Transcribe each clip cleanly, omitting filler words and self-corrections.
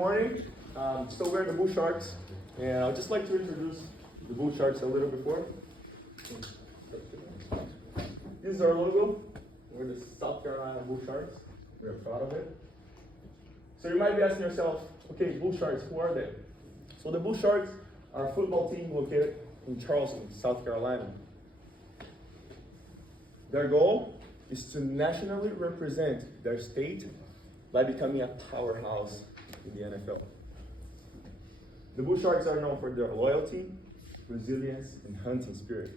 morning. Still wearing the Bull Sharks, and I'd just like to introduce the Bull Sharks a little before. This is our logo. We're the South Carolina Bull Sharks. We're proud of it. So you might be asking yourself, okay, Bull Sharks, who are they? So the Bull Sharks are a football team located in Charleston, South Carolina. Their goal is to nationally represent their state by becoming a powerhouse in the NFL. The Bull Sharks are known for their loyalty, resilience, and hunting spirit.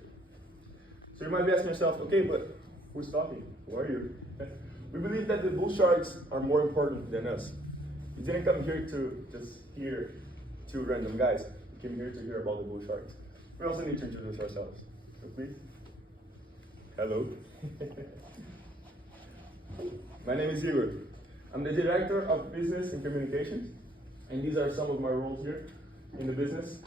So you might be asking yourself, okay, but who's talking? Who are you? We believe that the Bull Sharks are more important than us. We didn't come here to just hear two random guys. We came here to hear about the Bull Sharks. We also need to introduce ourselves. So please. Hello. My name is Igor. I'm the Director of Business and Communications, and these are some of my roles here in the business.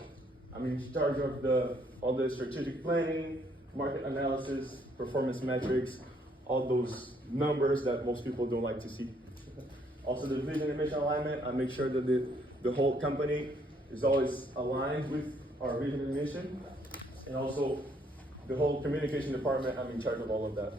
I'm in charge of all the strategic planning, market analysis, performance metrics, all those numbers that most people don't like to see. Also the vision and mission alignment, I make sure that the whole company is always aligned with our vision and mission. And also the whole communication department, I'm in charge of all of that.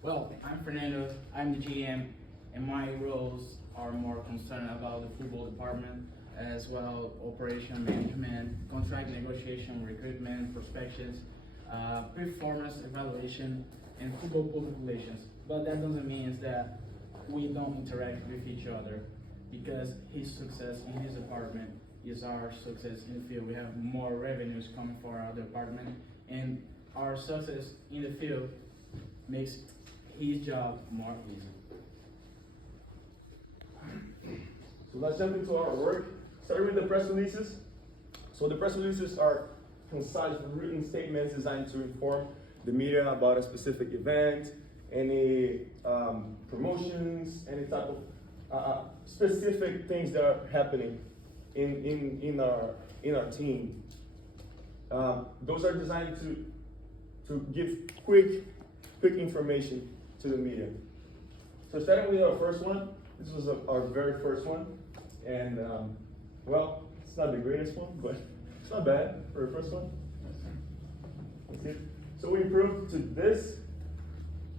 Well, I'm Fernando, I'm the GM, and my roles are more concerned about the football department, as well operation management, contract negotiation, recruitment, prospections, performance evaluation, and football public relations. But that doesn't mean that we don't interact with each other, because his success in his department is our success in the field. We have more revenues coming for our department, and our success in the field makes his job more easy. So let's jump into our work. Starting with the press releases. So the press releases are concise written statements designed to inform the media about a specific event, any promotions, any type of specific things that are happening in our team. Those are designed to give quick information to the media. So starting with our first one, this was our very first one, and well, it's not the greatest one, but it's not bad for a first one. That's it. So we improved to this.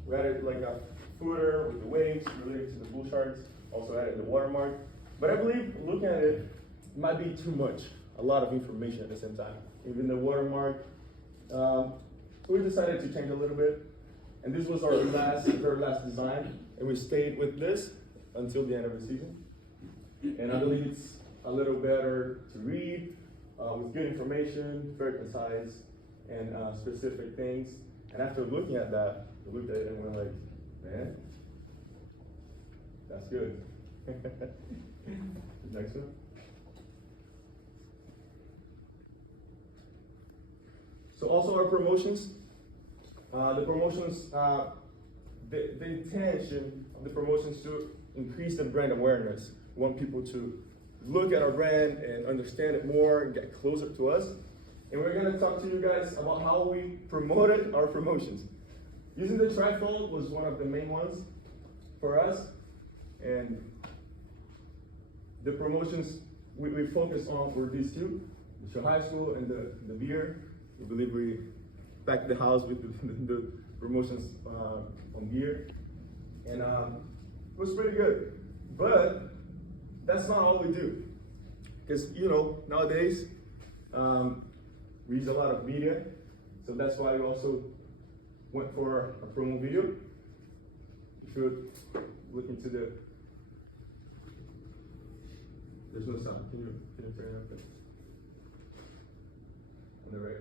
We added like a footer with the waves related to the Bull Sharks. Also added the watermark. But I believe looking at it, it might be too much. A lot of information at the same time. Even the watermark. So we decided to change a little bit. And this was our very last design. And we stayed with this until the end of the season. And I believe it's a little better to read, with good information, very concise, and specific things. And after looking at that, we looked at it and we're like, man, that's good. Next one. So also our promotions. The promotions, the intention of the promotions to increase the brand awareness. We want people to look at our brand and understand it more and get closer to us. And we're gonna talk to you guys about how we promoted our promotions. Using the trifold was one of the main ones for us. And the promotions we focused on were these two, the high school and the beer. We believe we packed the house with the promotions on beer. And it was pretty good. But that's not all we do. Because, you know, nowadays, we use a lot of media. So that's why we also went for a promo video. You should look into there's no sound. Can you turn it up there? On the right.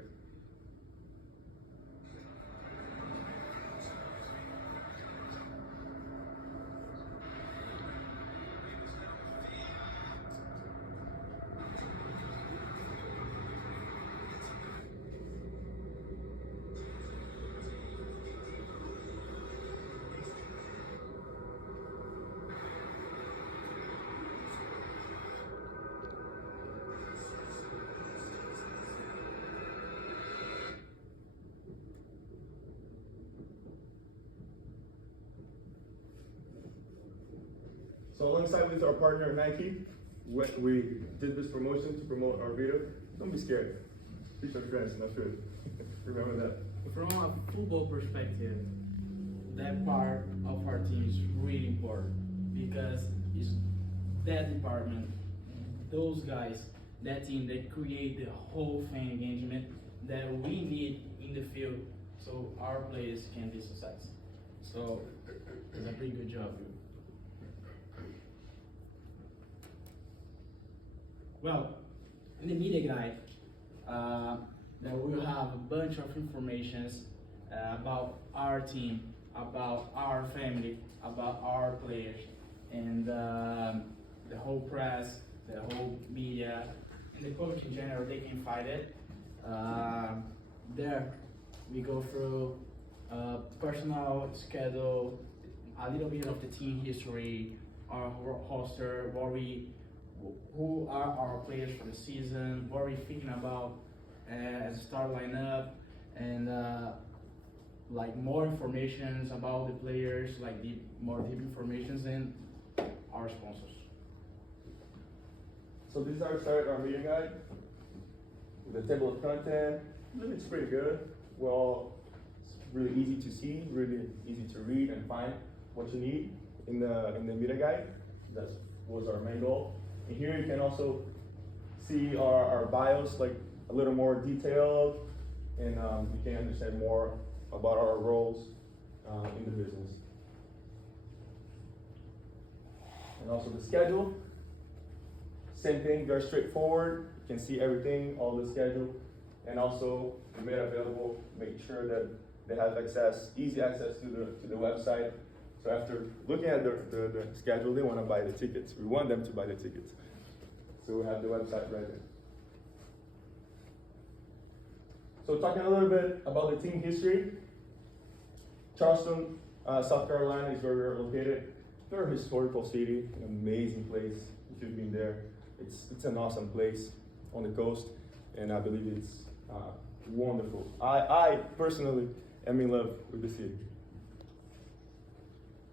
So alongside with our partner Nike, we did this promotion to promote our video. Don't be scared. Teach your friends, not sure. Remember that. From a football perspective, that part of our team is really important because it's that department, those guys, that team that create the whole fan engagement that we need in the field so our players can be successful. So it's a pretty good job. Well, in the media guide, there will have a bunch of informations about our team, about our family, about our players, and the whole press, the whole media, and the coach in general. They can find it. There, we go through personal schedule, a little bit of the team history, our roster, who are our players for the season, what we're thinking about as a start lineup, and like more informations about the players, like more deep informations and our sponsors. So this is our media guide. The table of content, it's pretty good. Well, it's really easy to see, really easy to read and find what you need in the media guide. That was our main goal. And here you can also see our bios, like a little more detailed, and you can understand more about our roles in the business. And also the schedule, same thing, very straightforward. You can see everything, all the schedule, and also we made available, make sure that they have easy access to the website. So after looking at the schedule, they want to buy the tickets. We want them to buy the tickets. So we have the website right there. So talking a little bit about the team history. Charleston, South Carolina is where we're located. Very historical city, an amazing place. If you've been there, it's an awesome place on the coast, and I believe it's wonderful. I personally am in love with the city.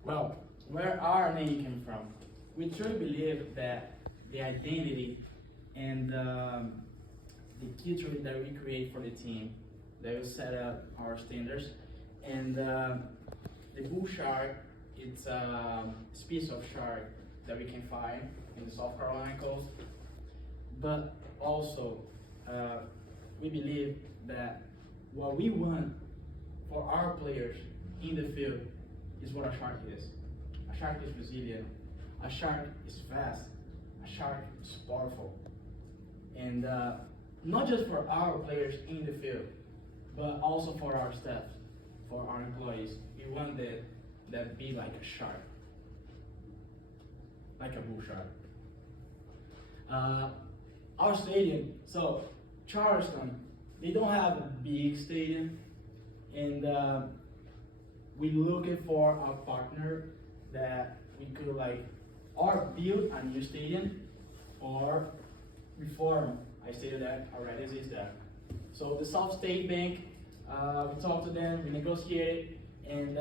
Well, where our name came from, we truly believe that the identity and the culture that we create for the team, that will set up our standards. And the bull shark, it's a species of shark that we can find in the South Carolina coast. But also, we believe that what we want for our players in the field is what a shark is. A shark is resilient. A shark is fast. A shark is powerful. And not just for our players in the field, but also for our staff, for our employees. We want that be like a shark, like a bull shark. Our stadium, so Charleston, they don't have a big stadium, and we're looking for a partner that we could like or build a new stadium or reform a stadium that already exists there. So the South State Bank, we talked to them, we negotiated, and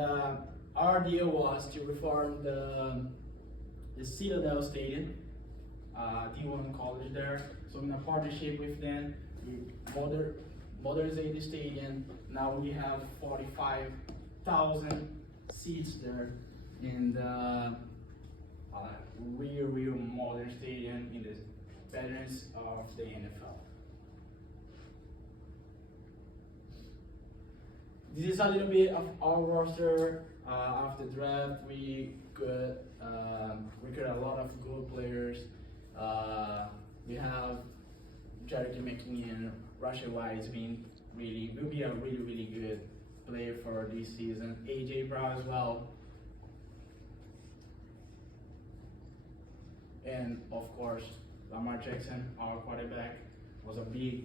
our deal was to reform the Citadel Stadium, D1 college there. So in a partnership with them, we modernize the stadium. Now we have 45,000 seats there, and real modern stadium in the veterans of the NFL. This is a little bit of our roster. After draft, we could recruit a lot of good players. We have Jerry McKinnon, Rashad White will be a really good player for this season. AJ Brown as well. And of course, Lamar Jackson, our quarterback, was a big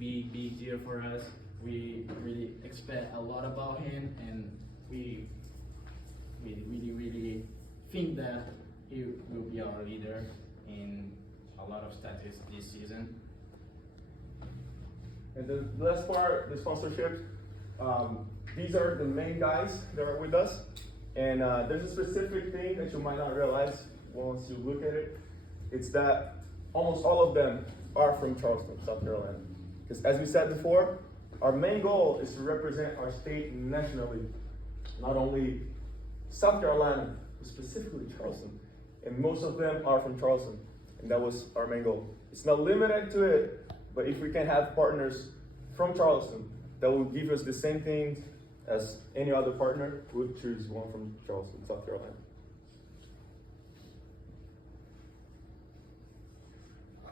deal for us. We really expect a lot about him, and we really think that he will be our leader in a lot of stats this season. And the last part, the sponsorships. These are the main guys that are with us. And there's a specific thing that you might not realize once you look at it, it's that almost all of them are from Charleston, South Carolina. Because as we said before, our main goal is to represent our state nationally, not only South Carolina, but specifically Charleston. And most of them are from Charleston, and that was our main goal. It's not limited to it, but if we can have partners from Charleston that will give us the same thing as any other partner, we would choose one from Charleston, South Carolina.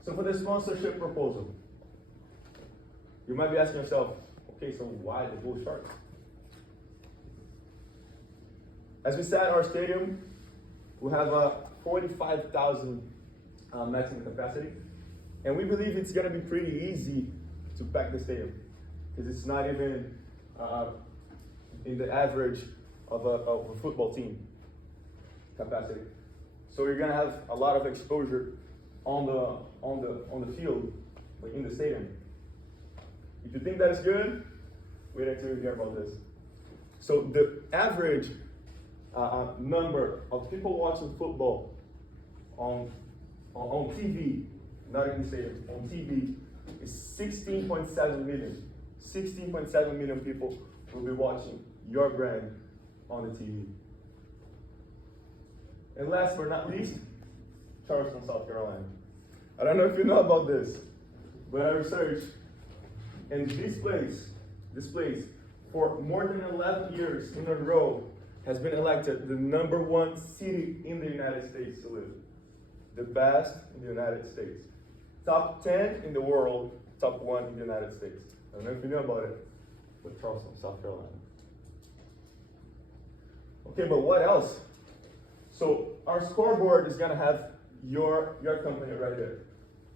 So for the sponsorship proposal, you might be asking yourself, okay, so why the Bull Sharks? As we said, our stadium will have a 45,000 maximum capacity, and we believe it's gonna be pretty easy to pack the stadium, because it's not even in the average of a football team capacity. So you're gonna have a lot of exposure on the field, like in the stadium. If you think that's good, wait until you hear about this. So the average number of people watching football on TV, not in the stadium, on TV, is 16.7 million. 16.7 million people will be watching your brand on the TV. And last but not least, Charleston, South Carolina. I don't know if you know about this, but I researched, and this place, for more than 11 years in a row, has been elected the #1 city in the United States to live. The best in the United States. Top 10 in the world, top 1 in the United States. I don't know if you know about it, but Charleston, South Carolina. Okay, but what else? So our scoreboard is gonna have your company right there.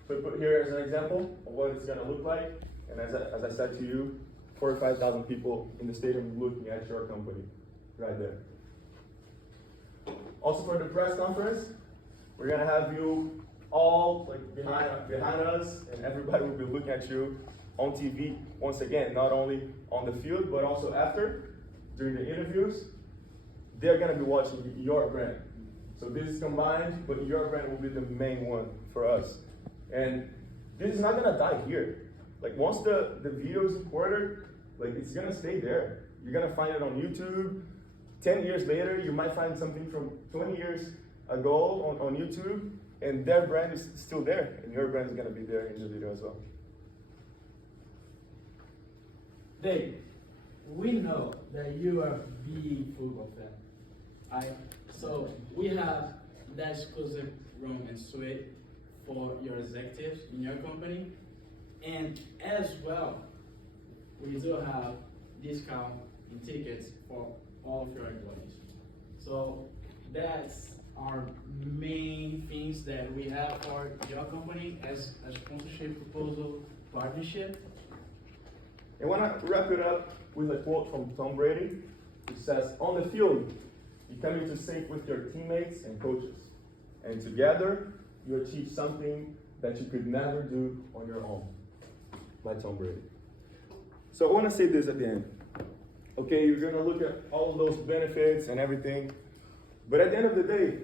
So put here as an example of what it's gonna look like. And as I said to you, 45,000 people in the stadium looking at your company right there. Also for the press conference, we're gonna have you all like behind us, and everybody will be looking at you on TV. Once again, not only on the field, but also after, during the interviews, they're gonna be watching your brand. So this is combined, but your brand will be the main one for us. And this is not gonna die here. Like once the video is recorded, like it's gonna stay there. You're gonna find it on YouTube. 10 years later, you might find something from 20 years ago on YouTube, and their brand is still there, and your brand is gonna be there in the video as well. Dave, we know that you are a big football fan. So we have that exclusive room and suite for your executives in your company, and as well, we do have discount in tickets for all of your employees. So that's our main things that we have for your company as a sponsorship proposal partnership. I want to wrap it up with a quote from Tom Brady. It says, "On the field, you come into sync with your teammates and coaches, and together you achieve something that you could never do on your own." By Tom Brady. So I want to say this at the end. Okay, you're going to look at all of those benefits and everything, but at the end of the day,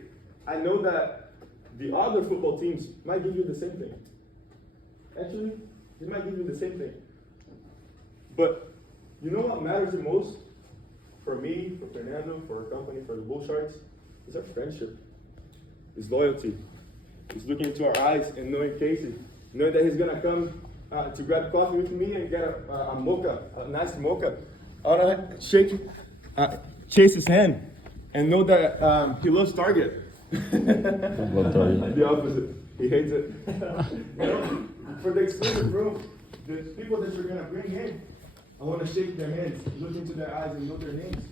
I know that the other football teams might give you the same thing. Actually, they might give you the same thing. But you know what matters the most for me, for Fernando, for our company, for the Bull Sharks? Is our friendship. It's loyalty. It's looking into our eyes and knowing Casey. Knowing that he's going to come to grab coffee with me and get a mocha, a nice mocha. I want to shake Chase's hand and know that he loves Target. Love Target. The opposite. He hates it. You know, for the exclusive room, the people that you're going to bring in, I want to shake their hands, look into their eyes, and know their names.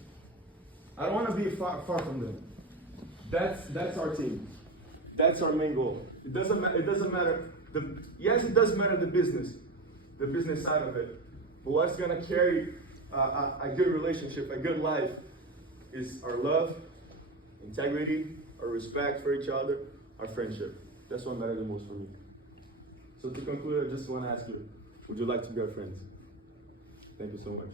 I don't want to be far from them. That's our team. That's our main goal. It doesn't matter. Yes, it does matter the business side of it. But what's going to carry a good relationship, a good life, is our love, integrity, our respect for each other, our friendship. That's what matters the most for me. So to conclude, I just want to ask you, would you like to be our friends? Thank you so much.